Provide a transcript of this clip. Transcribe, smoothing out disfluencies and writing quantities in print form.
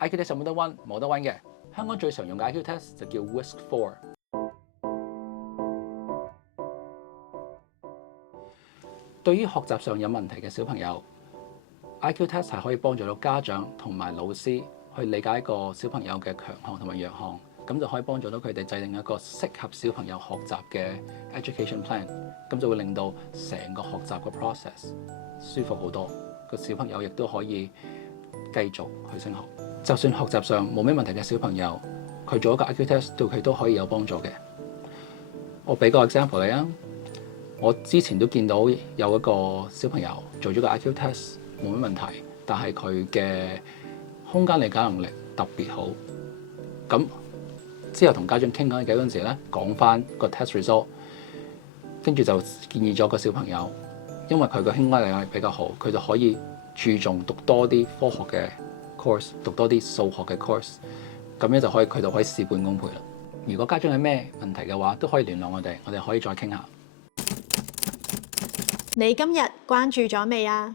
IQ test 有冇得溫？冇得溫嘅。香港最常用嘅 IQ test 就叫 WISC-4。對於學習上有問題嘅小朋友，IQ test 係可以幫助到家長同埋老師去理解一個小朋友嘅強項同埋弱項，咁就可以幫助到佢哋制定一個適合小朋友學習嘅 education plan， 咁就會令到成個學習嘅 process 舒服好多，個小朋友亦都可以繼續去升學。就算學習上冇咩問題嘅小朋友，佢做一個 IQ test 對佢都可以有幫助嘅。我俾個 example 你啊，我之前都見到有一個小朋友做咗個 IQ test 冇咩問題，但係佢嘅空間理解能力特別好。咁之後同家長傾緊偈嗰陣時咧，講翻個 test result， 跟住就建議咗個小朋友，因為佢個空間理解能力比較好，佢就可以注重讀多啲科學嘅 course， 讀多啲數學嘅 course， 咁樣佢就可以事半功倍啦。如果家長有咩問題嘅話，都可以聯絡我哋可以再傾下。你今日關注咗未啊？